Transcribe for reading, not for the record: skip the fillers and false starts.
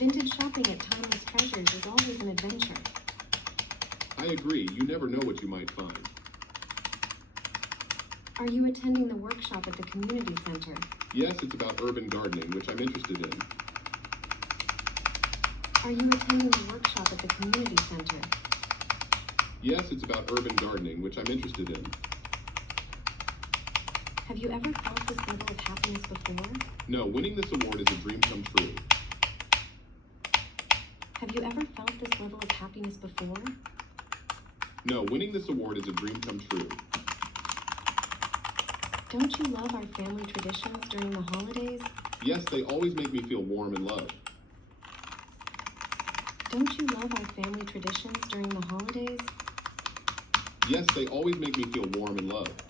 Vintage shopping at Timeless Treasures is always an adventure. I agree, you never know what you might find. Are you attending the workshop at the community center? Yes, it's about urban gardening, which I'm interested in. Are you attending the workshop at the community center? Yes, it's about urban gardening, which I'm interested in. Have you ever felt this level of happiness before? No, winning this award is a dream come true. Have you ever felt this level of happiness before? No, winning this award is a dream come true. Don't you love our family traditions during the holidays? Yes, they always make me feel warm and loved. Don't you love our family traditions during the holidays? Yes, they always make me feel warm and loved.